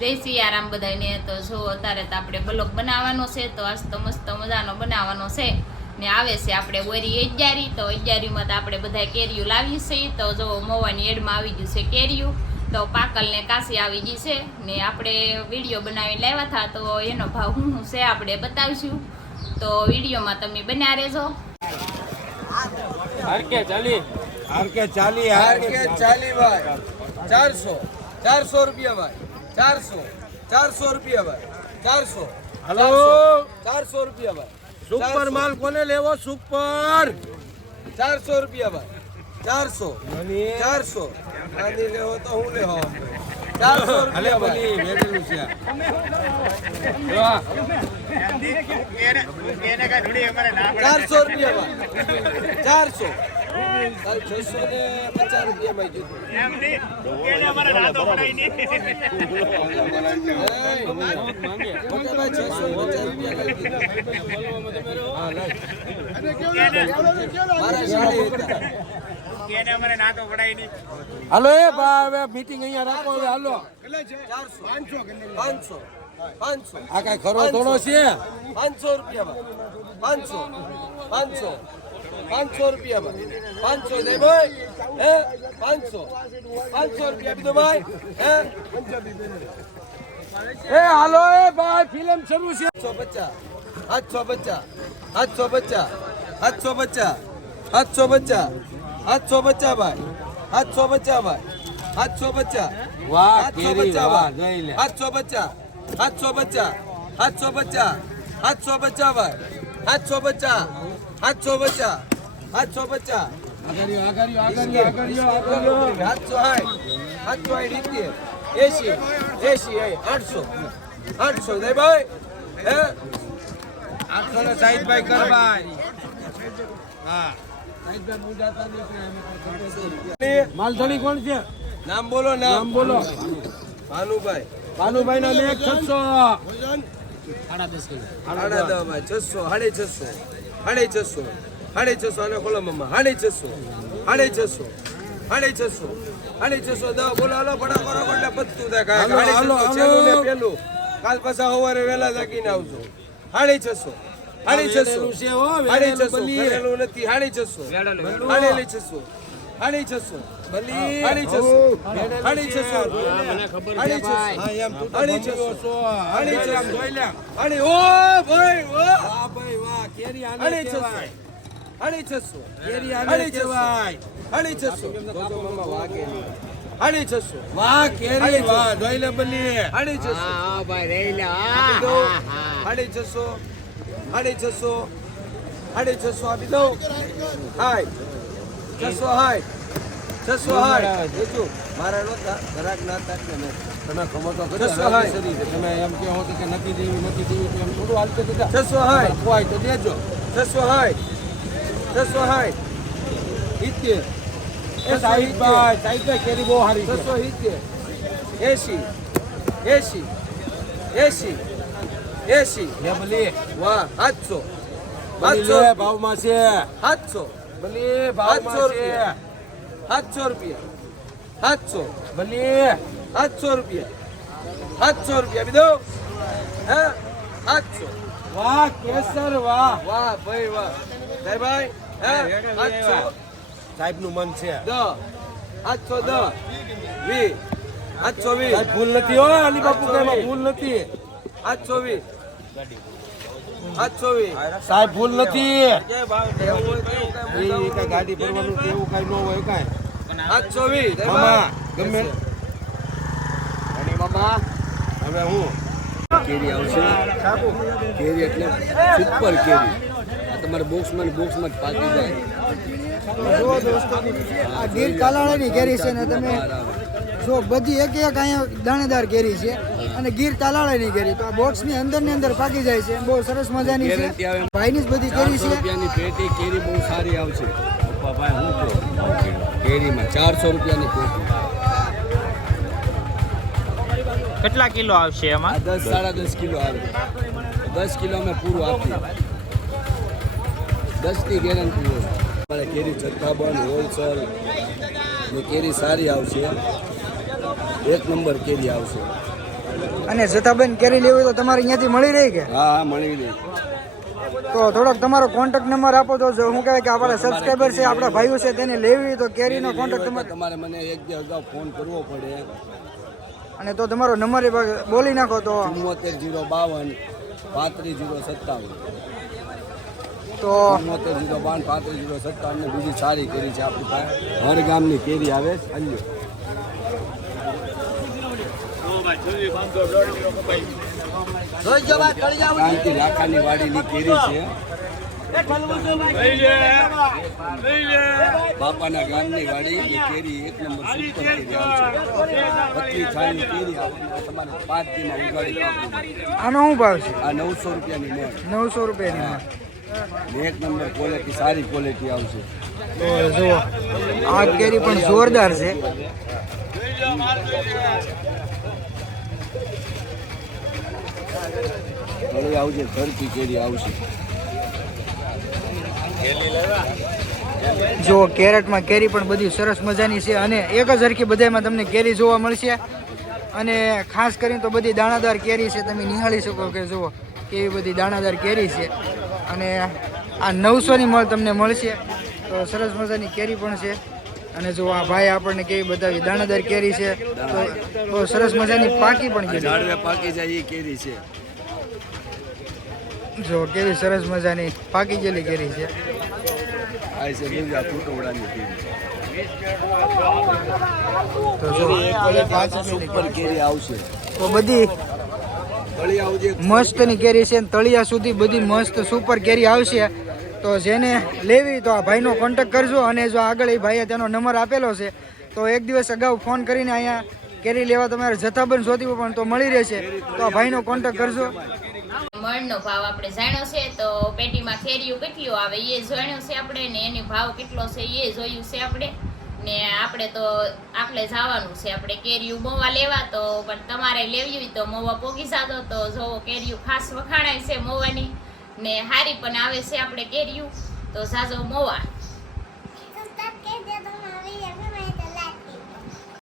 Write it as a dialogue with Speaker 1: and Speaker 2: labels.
Speaker 1: જય સિયારામ બધાને તો જો અત્યારે તો આપણે બ્લોક બનાવવાનો છે તો આજ તો મસ્ત મજાનો બનાવવાનો છે. ને આવે છે આપણે ઓરી અગિયારી તો અગિયારીમાં તો આપણે બધા કેરીયું લાવી છે. તો જો મોવાની એડમાં આવી ગયું છે કેરીયું તો પાકલ ને કાશી આવી ગઈ છે. ને આપણે વીડિયો બનાવી લાવ્યા હતા તો એનો ભાવ શું શું છે આપણે બતાવીશું. તો વિડીયોમાં તમે બન્યા રહેજો.
Speaker 2: હાર ચાલી.
Speaker 3: હાર ચાલી હાર ચાલી ભાઈ. ચારસો ચારસો રૂપિયા ભાઈ. ચારસો. ચારસો રૂપિયા ભાઈ. ચારસો.
Speaker 2: હલો.
Speaker 3: ચારસો. રૂપિયા ભાઈ.
Speaker 2: સુપર માલ કોને લેવો? સુપર
Speaker 3: ચારસો રૂપિયા ભાઈ. ચારસો. ચારસો. ગાંધી લેવો તો હું લેવો ચારસો રૂપિયા ભાઈ.
Speaker 2: બેઠેલું છે.
Speaker 3: ચારસો રૂપિયા ભાઈ. ચારસો. છસો
Speaker 2: એ હવે મીટિંગ અહીંયા રાખો હાલો.
Speaker 3: પાંચસો પાંચસો
Speaker 2: આ કઈ ખરો થોડો છે?
Speaker 3: પાંચસો રૂપિયા પાંચસો. પાંચસો. પાંચસો રૂપિયામાં પાંચસો નહીં ભાઈ હે પાંચસો પાંચસો રૂપિયા બીજો ભાઈ હે
Speaker 2: એ હાલો એ ભાઈ ફિલ્મ શરૂ છે
Speaker 3: આઠસો પચાસ આઠસો પચાસ આઠસો પચાસ આઠસો પચાસ આઠસો પચાસ આઠસો પચાસ ભાઈ આઠસો પચાસ ભાઈ આઠસો પચાસ
Speaker 2: વાહ
Speaker 3: આઠસો પચાસ આઠસો પચાસ આઠસો પચાસ આઠસો પચાસ ભાઈ આઠસો પચાસ આઠસો પચાસ આઠસો પચાસ
Speaker 2: સાતસો આગળ્યો
Speaker 3: સાતસો ઇત્તેર એસી એસી આઠસો. આઠસો દે ભાઈ. હે?
Speaker 2: આઠસો ને ભાઈ કર ભાઈ હા. માલધણી કોણ છે?
Speaker 3: નામ બોલો નામ.
Speaker 2: બોલો.
Speaker 3: ભાનુભાઈ.
Speaker 2: ભાનુભાઈ ના લેખ છસો.
Speaker 3: સાડા દસ ભાઈ છસો સાડે છસો. સાડી છસો. સાડી છસો અને ખોલો મમ્મા સાડી છસો સાડી છસો સાડી છસો સાડી છસો દવા બોલો હાલો ફટાફટ એટલે પત્તું થાય કાંઈ. છેલ્લું ને પેલું કાલ પાછા સવારે વહેલા જાગીને આવજો સાડી છસો સાડી છસો
Speaker 2: વેરેલું છે હો,
Speaker 3: સાડી છસો. વેરેલું નથી સાડી છસો સાડી છસો સાડી છસો. સાડી છસો સાડી છસો સાડી છસો સાડી છસો. સાડી
Speaker 2: હાડી
Speaker 3: છસો. સાડી ઓ ભાઈ
Speaker 2: વાહ ભાઈ વાહ કેરી આને કહેવાય.
Speaker 3: સાડી છસો છસો
Speaker 2: કહેવાય.
Speaker 3: સાડી છસો સાડી છસો
Speaker 2: વાહ કેરી. વાહ જોઈ લે બલી
Speaker 3: છસો આપી દો. સાડી છસો સાડી છસો સાડી છસો આપી દઉં હાય. છસો હાય. છસો હાય. જોજો. મારા નહોતા ઘરાક ના હતા એટલે
Speaker 2: તમે ખબર તો
Speaker 3: છસો હાય.
Speaker 2: તમે એમ કહો છો કે નથી દેવી નથી દેવી એમ થોડું હાલતું
Speaker 3: છસો હાય.
Speaker 2: હોય તો દેજો.
Speaker 3: છસો હાય. છસો હાય ઇત્તેર
Speaker 2: એ ભાઈ સાહિત્ય કેરી બહુ સારી છે.
Speaker 3: છસો સિત્તેર. એસી એસી એસી એસી વાહ સાતસો. સાતસો
Speaker 2: ભાવમાં છે.
Speaker 3: સાતસો.
Speaker 2: બલી
Speaker 3: સાતસો રૂપિયા. સાતસો રૂપિયા. સાતસો.
Speaker 2: બલી
Speaker 3: સાતસો રૂપિયા. સાતસો રૂપિયા બીજો. હે સાતસો.
Speaker 2: વાહ કેસર વાહ.
Speaker 3: વાહ ભાઈ વાહ. ભાઈ
Speaker 2: ભાઈ. સાહેબનું મન છે.
Speaker 3: આઠસો દસ સાતસો વીસ
Speaker 2: સાહેબ ભૂલ નથી હો અલી બાપુ કે એમાં ભૂલ નથી.
Speaker 3: આઠસો વીસ
Speaker 2: સાહેબ ભૂલ નથી.
Speaker 3: કાંઈ
Speaker 2: ગાડી ભરવાનું એવું કઈ ન હોય કઈ.
Speaker 3: આઠસો વીસ જય
Speaker 2: મામા ગમે? હવે હું?
Speaker 4: કેરી આવશે. કેરી એટલે સુપર કેરી. તમારે બોક્સમાં બોક્સમાં જ પાકી જાય.
Speaker 5: જો દોસ્તો આ ગીર કાલાળાની કેરી છે ને તમે જો બધી એક એક અહીંયા દાણેદાર કેરી છે અને ગીર તાલાળાની કેરી. તો આ બોક્સની અંદરની અંદર પાકી જાય છે. બહુ સરસ મજાની છે. ભાઈની જ બધી કેરી છે.
Speaker 4: રૂપિયાની પેટી કેરી બહુ સારી આવશે. પપ્પા ભાઈ હું કહું? કેરીમાં ચારસો રૂપિયાની પેટી.
Speaker 6: કેટલા કિલો આવશે એમાં?
Speaker 4: દસ સાડા દસ કિલો આવે. દસ કિલો અમે પૂરું આપીએ. દસની ગેરંટી હોય. અમારે કેરી જથ્થાબંધ હોલસેલ ને કેરી સારી આવશે. એક નંબર કેરી આવશે.
Speaker 5: અને જથ્થાબંધ કેરી લેવી તો તમારે અહીંયાથી મળી રહી કે?
Speaker 3: હા હા મળી રહી.
Speaker 5: તો થોડોક તમારો કોન્ટેક્ટ નંબર આપો તો જો હું કહેવાય કે આપણા સબસ્ક્રાઈબર છે આપણા ભાઈઓ છે તેને લેવી તો કેરીનો કોન્ટેક્ટ નંબર
Speaker 3: તમારે મને એક દિવસ અગાઉ ફોન કરવો પડે.
Speaker 5: અને તો તમારો નંબર બોલી નાખો તો.
Speaker 3: ચુમ્મોતેર જીરો બાવન પાંત્રીસ જીરો સત્તાવન.
Speaker 5: તો
Speaker 3: ચુમ્મોતેર જીરો બાવન પાંત્રીસ જીરો સત્તાવન ને બીજી સારી કેરી છે આપણી પાસે હર ગામની કેરી આવે છે અલ્યો ક્રાંતિ લાખાની વાડીની કેરી છે. બાપાના ગામની વાડી કેરી એક નંબર સુપર કેરી પતલી છાની કેરી તમારે પાંચ દીમાં ઉગાડી
Speaker 5: આનો શું ભાવ છે?
Speaker 3: આ નવસો રૂપિયાની મણ
Speaker 5: નવસો રૂપિયાની
Speaker 3: એક નંબર ક્વોલિટી સારી ક્વોલિટી આવશે.
Speaker 5: તો જુઓ. આ કેરી પણ જોરદાર છે.
Speaker 3: હવે આવશે ધરતી કેરી આવશે.
Speaker 5: જો કેરેટમાં કેરી પણ બધી સરસ મજાની છે અને એક જ હરખી બધામાં તમને કેરી જોવા મળશે. અને ખાસ કરીને તો બધી દાણાદાર કેરી છે તમે નિહાળી શકો કે જુઓ. કેવી બધી દાણાદાર કેરી છે. અને આ નવસોની મળ તમને મળશે. તો સરસ મજાની કેરી પણ છે. અને જો આ ભાઈ આપણને કેવી બતાવી દાણાદાર કેરી છે તો બહુ સરસ મજાની પાકી પણ કેરી
Speaker 3: પાકી જાય એ કેરી છે.
Speaker 5: જો કેવી સરસ મજાની પાકી ગયેલી કેરી છે. તો જો
Speaker 3: કેરી આવશે.
Speaker 5: તો બધી મસ્તની કેરી છે તળિયા સુધી બધી મસ્ત સુપર કેરી આવશે. તો જેને લેવી તો આ ભાઈનો કોન્ટેક કરજો અને જો આગળ એ ભાઈએ તેનો નંબર આપેલો છે તો એક દિવસ અગાઉ ફોન કરીને અહીંયા કેરી લેવા તમારે જથ્થાબંધ શોધી પણ તો મળી રહેશે. તો આ ભાઈનો કોન્ટેક કરજો.
Speaker 1: મણનો ભાવ આપણે જાણ્યો છે તો પેટીમાં કેરીઓ કેટલી આવે એ જાણ્યું છે આપણે ને એની ભાવ કેટલો છે એ જોયું છે આપણે. ને આપણે તો આખલે જવાનું છે. આપણે કેરીઓ મોવા લેવા તો, પણ તમારે લેવી હોય તો મોવા પોગી જાતો તો જોવો કેરીયું ખાસ વખાણાય છે મોવાની. ને હારી પણ આવે છે આપણે કેરીયું તો સાજો મોવા.